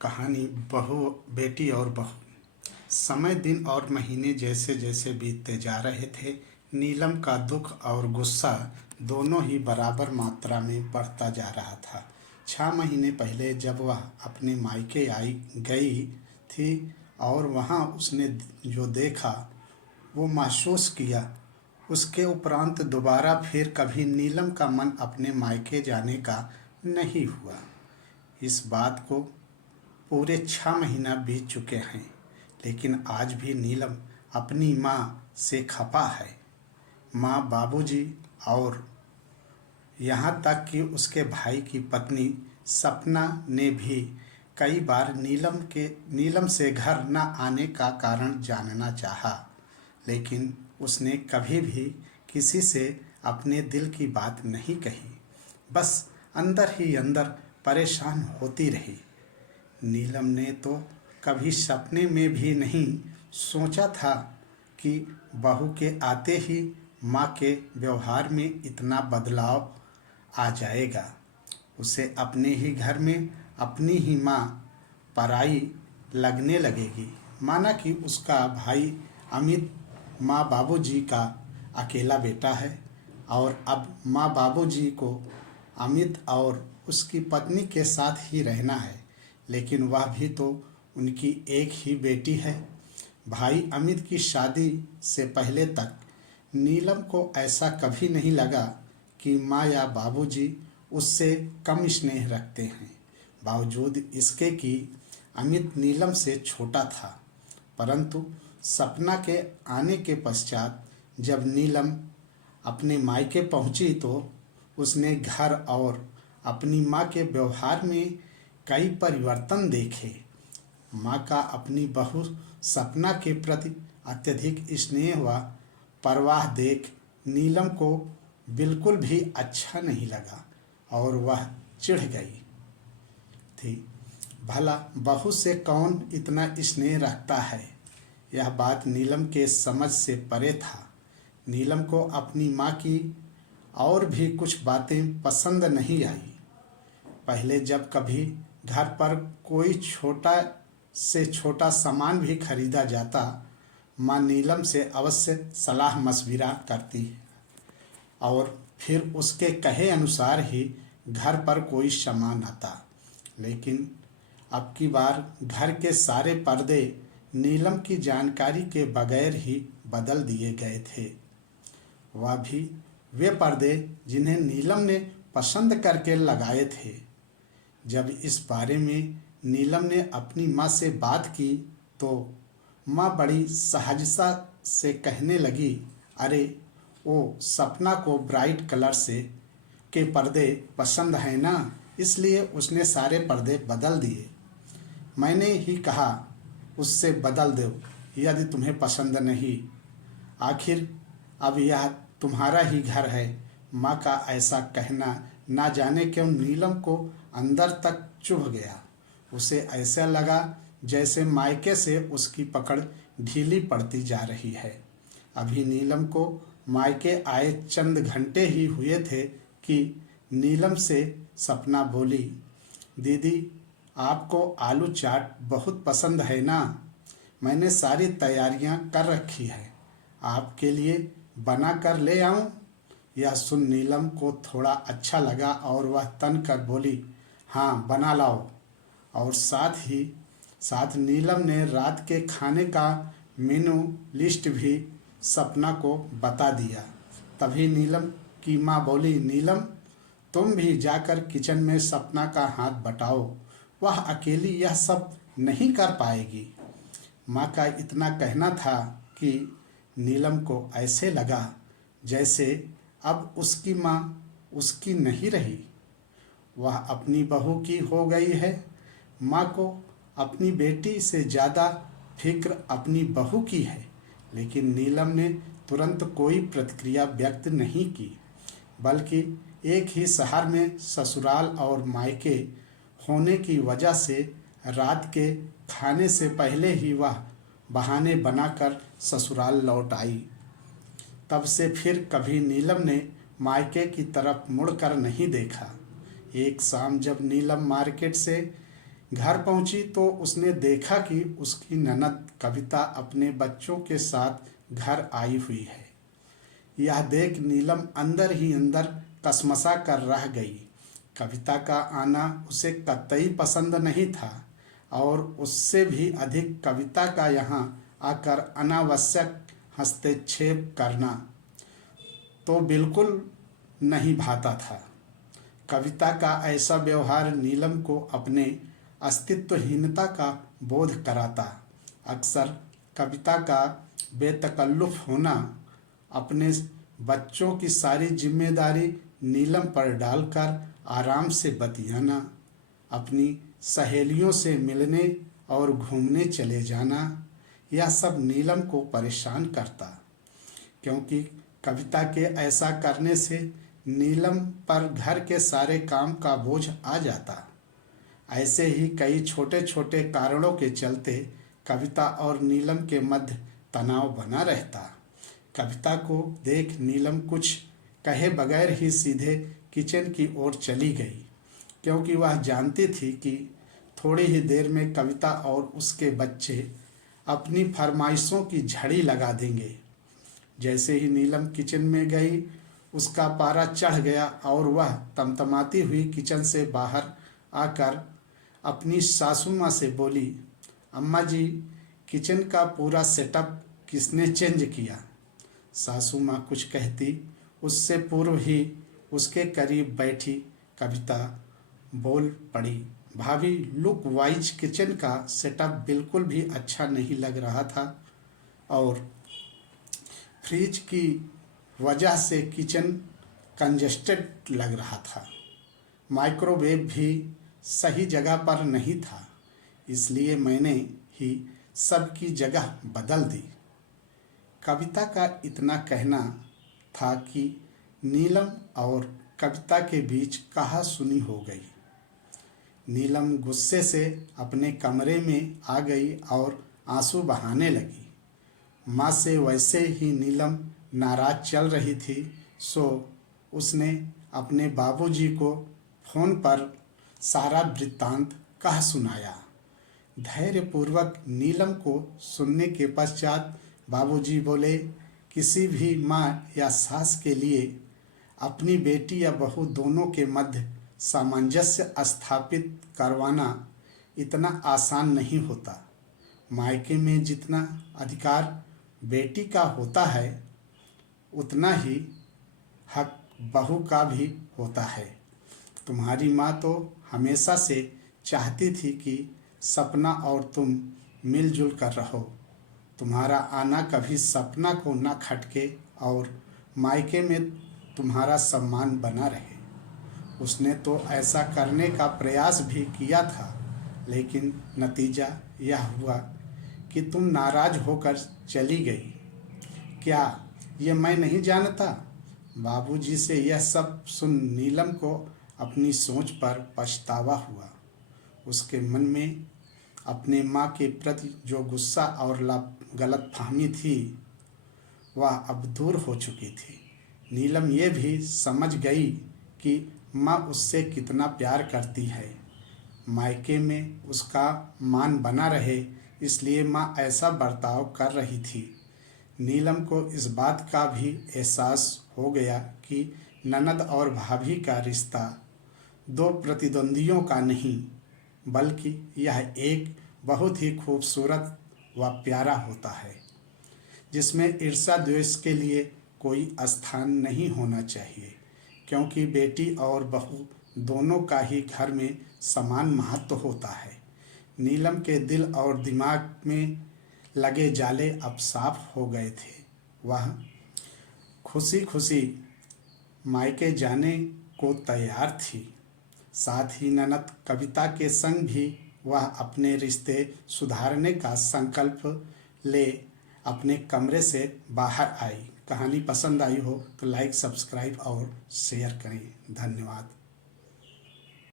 कहानी बहू बेटी और बहू। समय दिन और महीने जैसे जैसे बीतते जा रहे थे, नीलम का दुख और गुस्सा दोनों ही बराबर मात्रा में बढ़ता जा रहा था। 6 महीने पहले जब वह अपने मायके आई गई थी और वहाँ उसने जो देखा वो महसूस किया, उसके उपरांत दोबारा फिर कभी नीलम का मन अपने मायके जाने का नहीं हुआ। इस बात को पूरे 6 महीना बीत चुके हैं, लेकिन आज भी नीलम अपनी माँ से खपा है। माँ, बाबूजी और यहाँ तक कि उसके भाई की पत्नी सपना ने भी कई बार नीलम से घर न आने का कारण जानना चाहा, लेकिन उसने कभी भी किसी से अपने दिल की बात नहीं कही। बस अंदर ही अंदर परेशान होती रही। नीलम ने तो कभी सपने में भी नहीं सोचा था कि बहू के आते ही माँ के व्यवहार में इतना बदलाव आ जाएगा। उसे अपने ही घर में अपनी ही माँ पराई लगने लगेगी, माना कि उसका भाई अमित माँ बाबूजी का अकेला बेटा है और अब माँ बाबूजी को अमित और उसकी पत्नी के साथ ही रहना है, लेकिन वह भी तो उनकी एक ही बेटी है। भाई अमित की शादी से पहले तक नीलम को ऐसा कभी नहीं लगा कि माँ या बाबूजी उससे कम स्नेह रखते हैं। बावजूद इसके कि अमित नीलम से छोटा था, परंतु सपना के आने के पश्चात जब नीलम अपने मायके पहुंची तो उसने घर और अपनी माँ के व्यवहार में कई परिवर्तन देखे। माँ का अपनी बहू सपना के प्रति अत्यधिक स्नेह व परवाह देख नीलम को बिल्कुल भी अच्छा नहीं लगा और वह चिढ़ गई थी। भला बहू से कौन इतना स्नेह रखता है, यह बात नीलम के समझ से परे था। नीलम को अपनी माँ की और भी कुछ बातें पसंद नहीं आई। पहले जब कभी घर पर कोई छोटा से छोटा सामान भी खरीदा जाता, माँ नीलम से अवश्य सलाह मशविरा करती और फिर उसके कहे अनुसार ही घर पर कोई सामान आता। लेकिन अब की बार घर के सारे पर्दे नीलम की जानकारी के बगैर ही बदल दिए गए थे। वह भी वे पर्दे जिन्हें नीलम ने पसंद करके लगाए थे। जब इस बारे में नीलम ने अपनी माँ से बात की तो माँ बड़ी सहजता से कहने लगी, अरे वो सपना को ब्राइट कलर से के पर्दे पसंद है ना, इसलिए उसने सारे पर्दे बदल दिए। मैंने ही कहा उससे बदल दो यदि तुम्हें पसंद नहीं। आखिर अब यह तुम्हारा ही घर है। माँ का ऐसा कहना ना जाने क्यों नीलम को अंदर तक चुभ गया। उसे ऐसा लगा जैसे मायके से उसकी पकड़ ढीली पड़ती जा रही है। अभी नीलम को मायके आए चंद घंटे ही हुए थे कि नीलम से सपना बोली, दीदी आपको आलू चाट बहुत पसंद है ना? मैंने सारी तैयारियां कर रखी है, आपके लिए बना कर ले आऊं? यह सुन नीलम को थोड़ा अच्छा लगा और वह तन कर बोली, हाँ बना लाओ। और साथ नीलम ने रात के खाने का मेनू लिस्ट भी सपना को बता दिया। तभी नीलम की माँ बोली, नीलम तुम भी जाकर किचन में सपना का हाथ बटाओ, वह अकेली यह सब नहीं कर पाएगी। माँ का इतना कहना था कि नीलम को ऐसे लगा जैसे अब उसकी माँ उसकी नहीं रही, वह अपनी बहू की हो गई है। माँ को अपनी बेटी से ज़्यादा फिक्र अपनी बहू की है, लेकिन नीलम ने तुरंत कोई प्रतिक्रिया व्यक्त नहीं की, बल्कि एक ही शहर में ससुराल और मायके होने की वजह से रात के खाने से पहले ही वह बहाने बनाकर ससुराल लौट आई। तब से फिर कभी नीलम ने मायके की तरफ मुड़कर नहीं देखा। एक शाम जब नीलम मार्केट से घर पहुंची तो उसने देखा कि उसकी ननद कविता अपने बच्चों के साथ घर आई हुई है। यह देख नीलम अंदर ही अंदर कसमसा कर रह गई। कविता का आना उसे कतई पसंद नहीं था और उससे भी अधिक कविता का यहाँ आकर अनावश्यक हस्तक्षेप करना तो बिल्कुल नहीं भाता था। कविता का ऐसा व्यवहार नीलम को अपने अस्तित्वहीनता का बोध कराता। अक्सर कविता का बेतकल्लुफ़ होना, अपने बच्चों की सारी जिम्मेदारी नीलम पर डालकर आराम से बतियाना, अपनी सहेलियों से मिलने और घूमने चले जाना, यह सब नीलम को परेशान करता, क्योंकि कविता के ऐसा करने से नीलम पर घर के सारे काम का बोझ आ जाता। ऐसे ही कई छोटे छोटे कारणों के चलते कविता और नीलम के मध्य तनाव बना रहता। कविता को देख नीलम कुछ कहे बगैर ही सीधे किचन की ओर चली गई, क्योंकि वह जानती थी कि थोड़ी ही देर में कविता और उसके बच्चे अपनी फरमाइशों की झड़ी लगा देंगे। जैसे ही नीलम किचन में गई, उसका पारा चढ़ गया और वह तमतमाती हुई किचन से बाहर आकर अपनी सासू माँ से बोली, अम्मा जी, किचन का पूरा सेटअप किसने चेंज किया? सासू माँ कुछ कहती उससे पूर्व ही उसके करीब बैठी कविता बोल पड़ी, भाभी, लुक वाइज किचन का सेटअप बिल्कुल भी अच्छा नहीं लग रहा था और फ्रिज की वजह से किचन कंजेस्टेड लग रहा था। माइक्रोवेव भी सही जगह पर नहीं था, इसलिए मैंने ही सबकी जगह बदल दी। कविता का इतना कहना था कि नीलम और कविता के बीच कहा सुनी हो गई। नीलम गुस्से से अपने कमरे में आ गई और आंसू बहाने लगी। माँ से वैसे ही नीलम नाराज चल रही थी, सो उसने अपने बाबूजी को फोन पर सारा वृत्तांत कह सुनाया। धैर्यपूर्वक नीलम को सुनने के पश्चात बाबूजी बोले, किसी भी माँ या सास के लिए अपनी बेटी या बहू दोनों के मध्य सामंजस्य स्थापित करवाना इतना आसान नहीं होता। मायके में जितना अधिकार बेटी का होता है, उतना ही हक बहू का भी होता है। तुम्हारी माँ तो हमेशा से चाहती थी कि सपना और तुम मिलजुल कर रहो। तुम्हारा आना कभी सपना को न खटके और मायके में तुम्हारा सम्मान बना रहे। उसने तो ऐसा करने का प्रयास भी किया था, लेकिन नतीजा यह हुआ कि तुम नाराज होकर चली गई। क्या ये मैं नहीं जानता? बाबूजी से यह सब सुन नीलम को अपनी सोच पर पछतावा हुआ। उसके मन में अपने माँ के प्रति जो गुस्सा और गलतफहमी थी, वह अब दूर हो चुकी थी। नीलम ये भी समझ गई कि माँ उससे कितना प्यार करती है। मायके में उसका मान बना रहे, इसलिए माँ ऐसा बर्ताव कर रही थी। नीलम को इस बात का भी एहसास हो गया कि ननद और भाभी का रिश्ता दो प्रतिद्वंदियों का नहीं, बल्कि यह एक बहुत ही खूबसूरत व प्यारा होता है, जिसमें ईर्ष्या द्वेष के लिए कोई स्थान नहीं होना चाहिए, क्योंकि बेटी और बहू दोनों का ही घर में समान महत्व होता है। नीलम के दिल और दिमाग में लगे जाले अब साफ हो गए थे। वह खुशी खुशी मायके जाने को तैयार थी। साथ ही ननद कविता के संग भी वह अपने रिश्ते सुधारने का संकल्प ले अपने कमरे से बाहर आई। कहानी पसंद आई हो तो लाइक, सब्सक्राइब और शेयर करें। धन्यवाद।